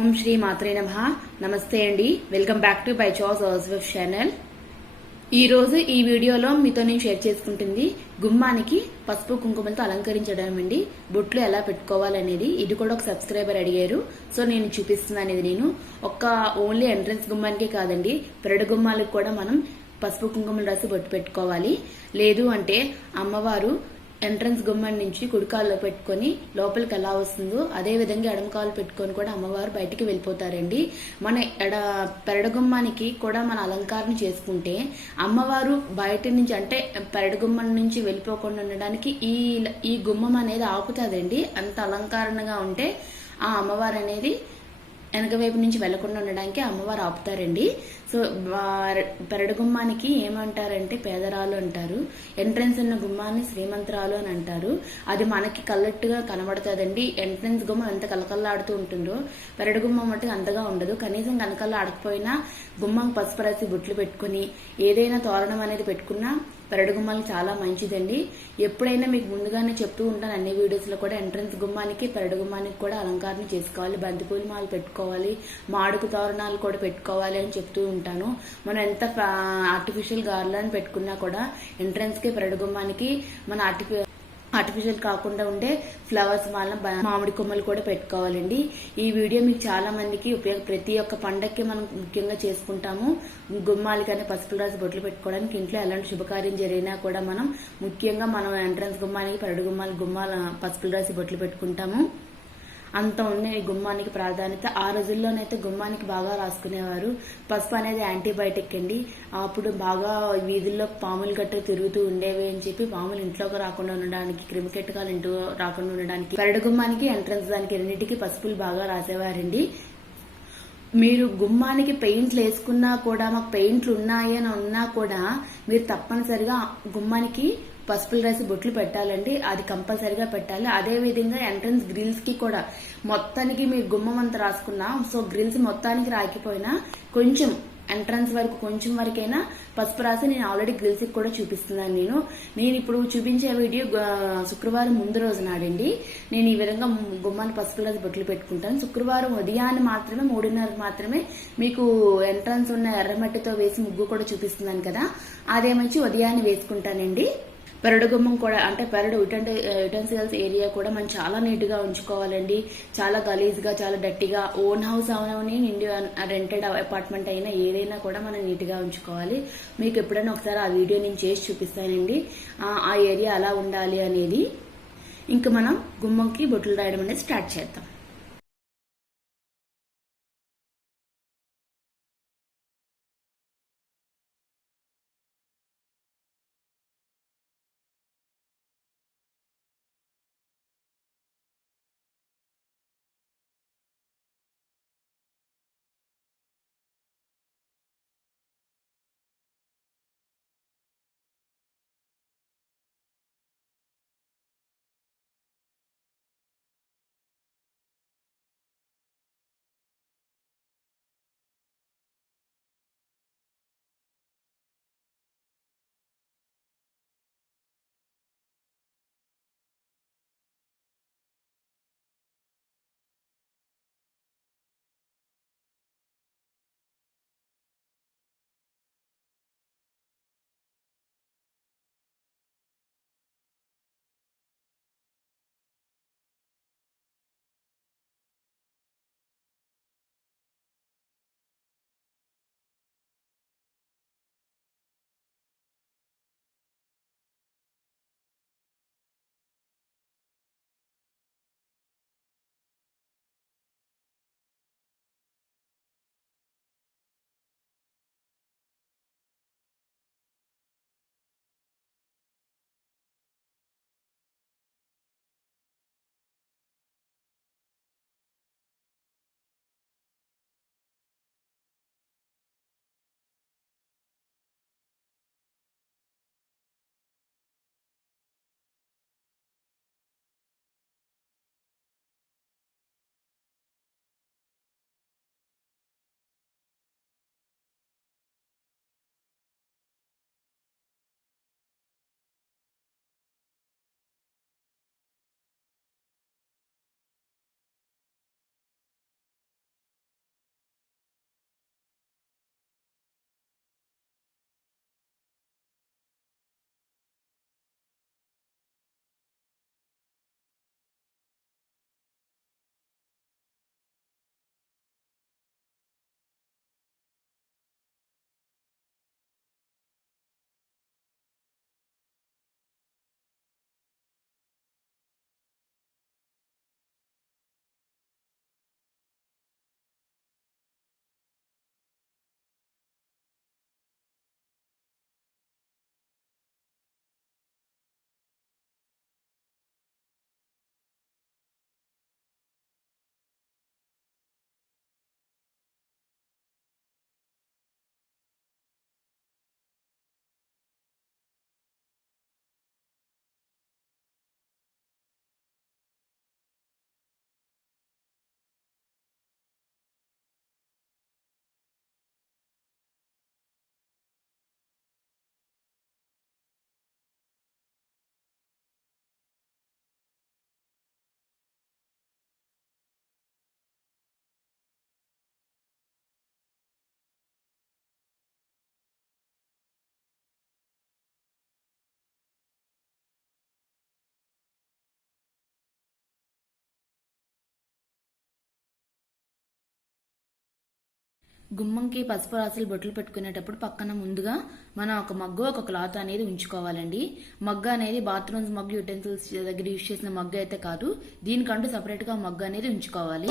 ఓం శ్రీ మాత్రే నమ. నమస్తే అండి. వెల్కమ్ బ్యాక్ టు బై చాస్ హౌస్వైఫ్ ఛానల్. ఈ రోజు ఈ వీడియోలో మీతో నేను షేర్ చేసుకుంటుంది గుమ్మానికి పసుపు కుంకుమలతో అలంకరించడం అండి. బొట్లు ఎలా పెట్టుకోవాలనేది. ఇది కూడా ఒక సబ్స్క్రైబర్ అడిగారు. సో నేను చూపిస్తున్నాను ఇది నేను. ఒక్క ఓన్లీ ఎంట్రన్స్ గుమ్మానికే కాదండి. పెరడు గుమ్మాలకు కూడా మనం పసుపు కుంకుమలు రాసి బొట్టు పెట్టుకోవాలి. లేదు అంటే అమ్మవారు ఎంట్రన్స్ గుమ్మం నుంచి కుడికాల్లో పెట్టుకొని లోపలికి ఎలా వస్తుందో అదే విధంగా ఎడమకాలు పెట్టుకొని కూడా అమ్మవారు బయటికి వెళ్ళిపోతారండి. మన ఎడ పెరడగుమ్మానికి కూడా మన అలంకారం చేసుకుంటే అమ్మవారు బయట నుంచి అంటే పెరడగుమ్మం నుంచి వెళ్ళిపోకుండా ఉండడానికి ఈ ఈ గుమ్మం అనేది ఆపుతుందండి. అంత అలంకరణగా ఉంటే ఆ అమ్మవారు అనేది వెనక వైపు నుంచి వెళ్ళకుండా ఉండడానికి అమ్మవారు ఆపుతారండి. సో వా- పెరడు గుమ్మానికి ఏమంటారంటే పేదరాలు అంటారు. ఎంట్రన్స్ ఉన్న గుమ్మాన్ని శ్రీమంతరాలు అని అంటారు. అది మనకి కళ్ళట్టుగా కనబడుతుందండి. ఎంట్రన్స్ గుమ్మం ఎంత కలకల్లాడుతూ ఉంటుందో పెరడు గుమ్మం మట్టుకు అంతగా ఉండదు. కనీసం కనకల్లా ఆడకపోయినా గుమ్మం పసుపు రాసి బుట్లు పెట్టుకుని ఏదైనా తోరణం అనేది పెట్టుకున్నా పెరడు గుమ్మాలు చాలా మంచిదండి. ఎప్పుడైనా మీకు ముందుగానే చెప్తూ ఉంటాను అన్ని వీడియోస్లో కూడా ఎంట్రన్స్ గుమ్మానికి పెరడు గుమ్మానికి కూడా అలంకారం చేసుకోవాలి. బంతిపూలు మాలు పెట్టుకోవాలి మాడుకు తోరణాలు కూడా పెట్టుకోవాలి అని చెప్తూ ఉంటాను. మనం ఎంత ఆర్టిఫిషియల్ గార్లను పెట్టుకున్నా కూడా ఎంట్రన్స్కి పెరడు గుమ్మానికి మన ఆర్టిఫి ఆర్టిఫిషియల్ కాకుండా ఉండే ఫ్లవర్స్ వల్ల మామిడి కొమ్మలు కూడా పెట్టుకోవాలండి. ఈ వీడియో మీకు చాలా మందికి ఉపయోగ ప్రతి ఒక్క పండక్కి మనం ముఖ్యంగా చేసుకుంటాము. గుమ్మాలు కానీ పసుపు రాసి బొట్లు పెట్టుకోవడానికి ఇంట్లో ఎలాంటి శుభకార్యం జరిగినా కూడా మనం ముఖ్యంగా మనం ఎంట్రన్స్ గుమ్మానికి పరడు గుమ్మాలు గుమ్మాల పసుపు రాసి బొట్లు పెట్టుకుంటాము. అంత ఉండే గుమ్మానికి ప్రాధాన్యత. ఆ రోజుల్లోనైతే గుమ్మానికి బాగా రాసుకునేవారు. పసుపు అనేది యాంటీబయాటిక్ అండి. అప్పుడు బాగా వీధుల్లో పాములు గట్ట తిరుగుతూ ఉండేవి అని చెప్పి పాములు ఇంట్లోకి రాకుండా ఉండడానికి క్రిమికెట్టకాలు ఇంట్లో రాకుండా ఉండడానికి పెరడు గుమ్మానికి ఎంట్రన్స్ దానికి రెండింటికి పసుపులు బాగా రాసేవారండి. మీరు గుమ్మానికి పెయింట్లు వేసుకున్నా కూడా మాకు పెయింట్లు ఉన్నాయి అని ఉన్నా కూడా మీరు తప్పనిసరిగా గుమ్మానికి పసుపులు రాసి బొట్లు పెట్టాలండి. అది కంపల్సరిగా పెట్టాలి. అదే విధంగా ఎంట్రన్స్ గ్రిల్స్కి కూడా మొత్తానికి మీ గుమ్మం అంతా రాసుకున్నాం. సో గ్రిల్స్ మొత్తానికి రాకపోయినా కొంచెం ఎంట్రన్స్ వరకు కొంచెం వరకైనా పసుపు రాసి నేను ఆల్రెడీ గ్రిల్స్కి కూడా చూపిస్తున్నాను నేను. నేను ఇప్పుడు చూపించే వీడియో శుక్రవారం ముందు రోజు నాడండి. నేను ఈ విధంగా గుమ్మాన్ని పసుపు రాసి బొట్లు పెట్టుకుంటాను. శుక్రవారం ఉదయాన్ని మాత్రమే మూడున్నరకు మాత్రమే మీకు ఎంట్రన్స్ ఉన్న ఎర్రమట్టితో వేసి ముగ్గు కూడా చూపిస్తున్నాను కదా. అదేమొచ్చి ఉదయాన్నే వేసుకుంటానండి. పెరడు గుమ్మం కూడా అంటే పెరడు యుటెన్సిల్స్ ఏరియా కూడా మనం చాలా నీట్గా ఉంచుకోవాలండి. చాలా గలీజ్గా చాలా డట్టిగా ఓన్ హౌస్ అవనని నిండి రెంటెడ్ అపార్ట్మెంట్ అయినా ఏదైనా కూడా మనం నీట్గా ఉంచుకోవాలి. మీకు ఎప్పుడైనా ఒకసారి ఆ వీడియో నేను చేసి చూపిస్తానండి. ఆ ఆ ఏరియా అలా ఉండాలి అనేది. ఇంకా మనం గుమ్మంకి బొట్లు రాయడం అనేది స్టార్ట్ చేద్దాం. గుమ్మంకి పసుపు రాసులు బొట్లు పెట్టుకునేటప్పుడు పక్కన ముందుగా మనం ఒక మగ్గు ఒక క్లాత్ అనేది ఉంచుకోవాలండి. మగ్గు అనేది బాత్రూమ్స్ మగ్గు యుటెన్సిల్స్ దగ్గర యూజ్ చేసిన మగ్గు అయితే కాదు దీనికంటూ సపరేట్గా మగ్గు అనేది ఉంచుకోవాలి.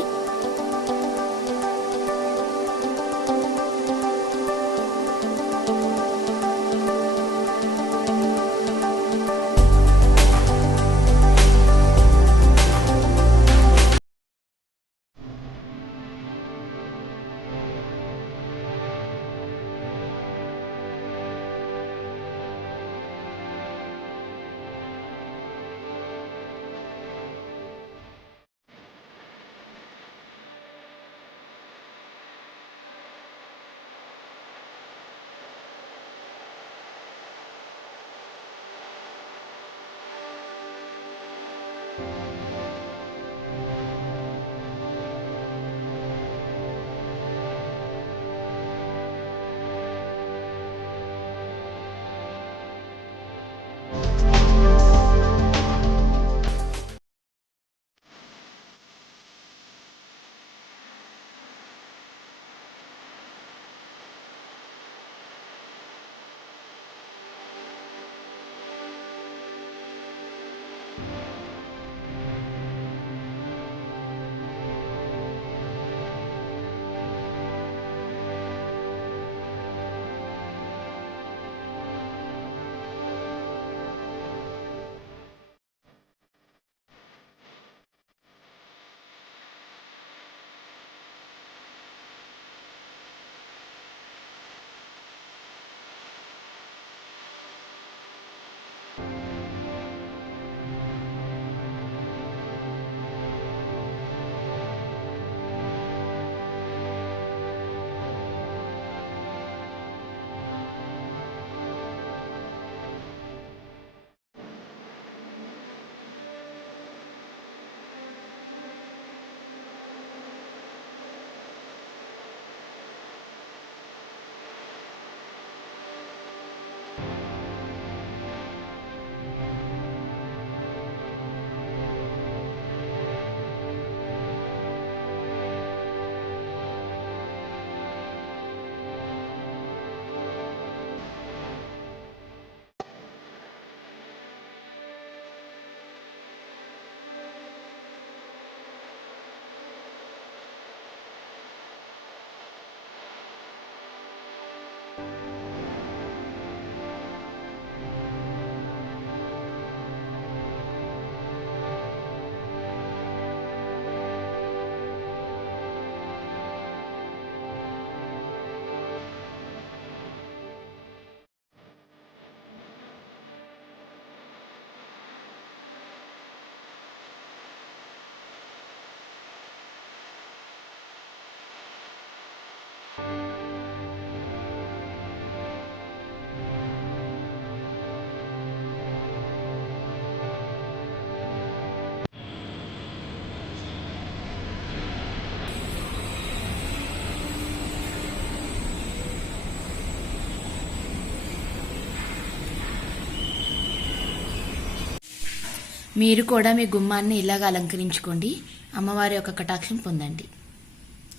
మీరు కూడా మీ గుమ్మాన్ని ఇలాగ అలంకరించుకోండి. అమ్మవారి యొక్క కటాక్షం పొందండి.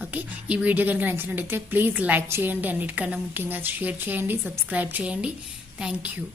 ఓకే? ఈ వీడియో కనుక నచ్చినట్టయితే ప్లీజ్ లైక్ చేయండి. అన్నిటికన్నా ముఖ్యంగా షేర్ చేయండి సబ్స్క్రైబ్ చేయండి. Thank you.